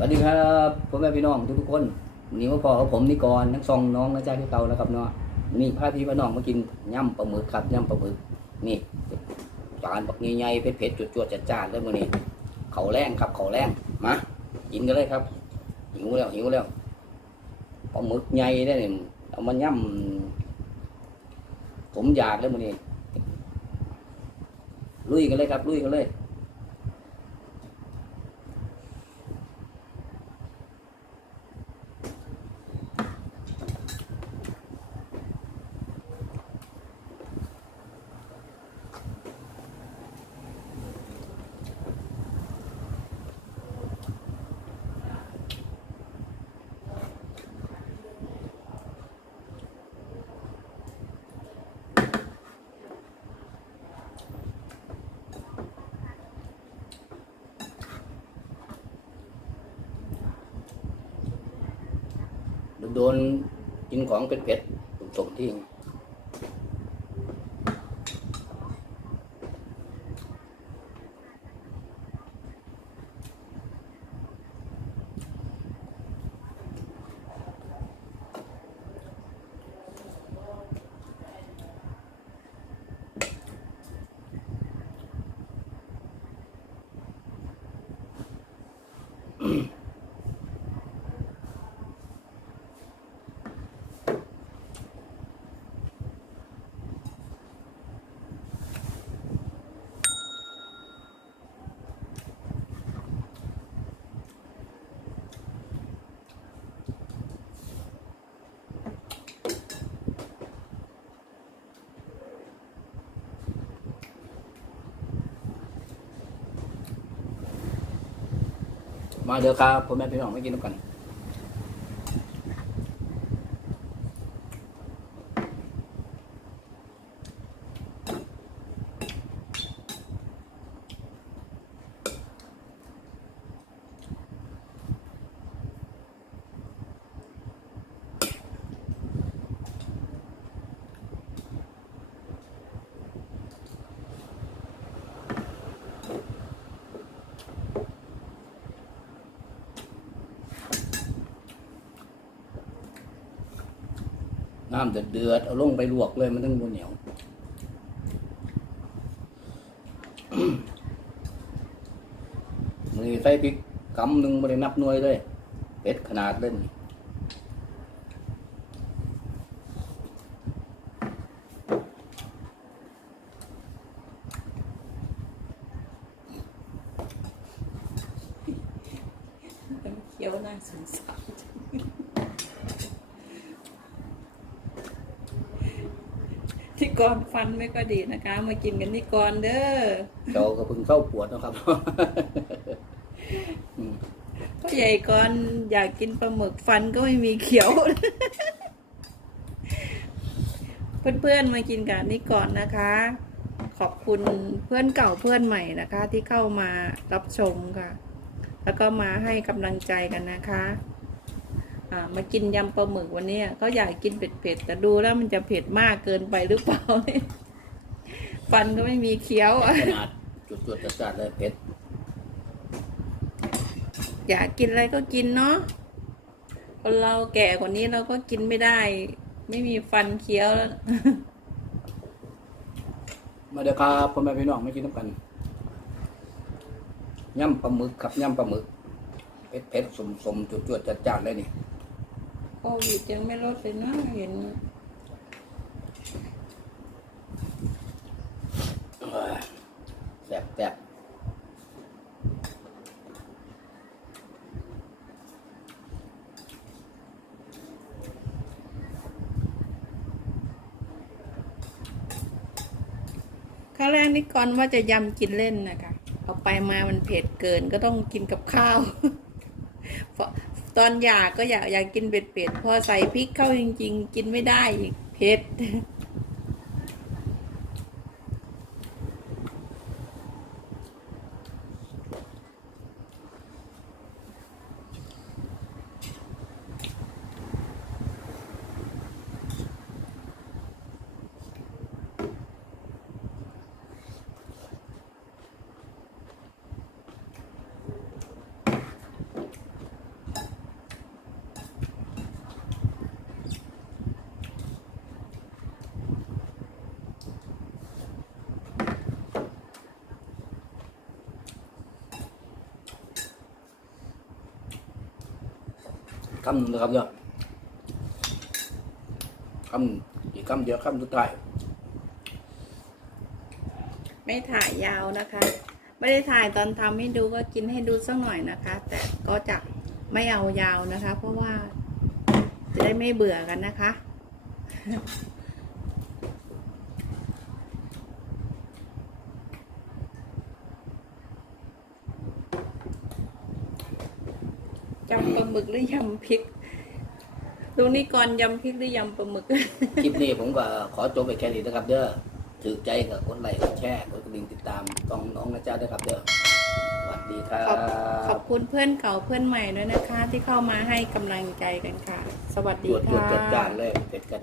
สวัสดีครับพ่อแม่พี่น้องทุกทุกๆคนวันนี้ว่าพ่อกับผมนิกรทั้งสองน้องนะจ๊ะที่เตานะครับเนาะนี่พาพี่พาน้องมากินย่ำปลาหมึกครับย่ำปลาหมึกนี่จานบักใหญ่ๆเผ็ดๆจวดๆจัดๆเลยมื้อนี้เขาแรงครับเขาแรงมากินกันเลยครับหิวแล้วหิวแล้วปลาหมึกใหญ่ได้เนี่ยเอามาย่ำผมอยากเลยมื้อนี้ลุยกันเลยครับลุยกันเลย โดนกินของเผ็ดๆสมๆที่ มาเดี๋ยวครับพ่อแม่พี่น้องไม่กินน้ำกัน น้ำเดือดเดือดเอาลงไปลวกเลยมันต้องเหนียวมือใส่พริกกำหนึ่งไม่ได้นับหน่วยเลยเผ็ดขนาดเล่นเคี้ยวน่าสงสาร ที่กรฟันไม่ก็ดีนะคะ มากินกันที่กรเด้อเราก็เพิ่งเข้าปวดเนาะครับอืมพ่อใหญ่กรอยากกินปลาหมึกฟันก็ไม่มีเขียว เพื่อนๆมากินกันนี่ก่อนนะคะ ขอบคุณเพื่อนเก่าเพื่อนใหม่นะคะ ที่เข้ามารับชมค่ะ แล้วก็มาให้กำลังใจกันนะคะอ่า มากินยำปลาหมึกวันนี้ก็อยากกินเผ็ดๆแต่ดูแล้วมันจะเผ็ดมากเกินไปหรือเปล่าฟันก็ไม่มีเคี้ยวอะขนาดจุดๆจัดๆเลยเผ็ดอยากกินอะไรก็กินเนาะคนเราแก่กว่านี้เราก็กินไม่ได้ ไม่มีฟันเคี้ยวแล้วมาเดี๋ยวครับพ่อแม่พี่น้องไม่กินน้ำกันย่ำปลาหมึกครับย่ำปลาหมึกเผ็ดเผ็ดสมสมๆจุดๆจัดๆเลยนี่ โควิดยังไม่ลดเลยนะเห็นแซ่บแซ่บๆข้าวแรกนี่ก่อนว่าจะยำกินเล่นนะคะ เอาไปมามันเผ็ดเกินก็ต้องกินกับข้าวเพราะ ตอนอยากก็อยากอยากกินเผ็ดๆพอใส่พริกเข้าจริง ๆ กินไม่ได้อีกเผ็ด คำนะครับเนาะคำอีกคำเดียวคำสุดท้ายไม่ถ่ายยาวนะคะ ไม่ได้ถ่ายตอนทำให้ดูก็กินให้ดูสักหน่อยนะคะ แต่ก็จะไม่เอายาวนะคะ เพราะว่าจะได้ไม่เบื่อกันนะคะ ยำปลาหมึกหรือยำพริก ตรงนี้ก่อนยำพริกหรือยำปลาหมึก คลิปนี้ผมก็ขอจบไปแค่นี้นะครับ เด้อถือใจกับกดไลค์กดแชร์กดกระดิ่งติดตามต้องน้องนะจ๊ะด้วยครับเด้อสวัสดีครัขอบขอบบคุณเพื่อนเก่าเพื่อนใหม่ด้วยนะคะ ที่เข้ามาให้กำลังใจกันค่ะ สวัสจดีวดจวดค่ะ จัดจ้านเลยเสร็จกัน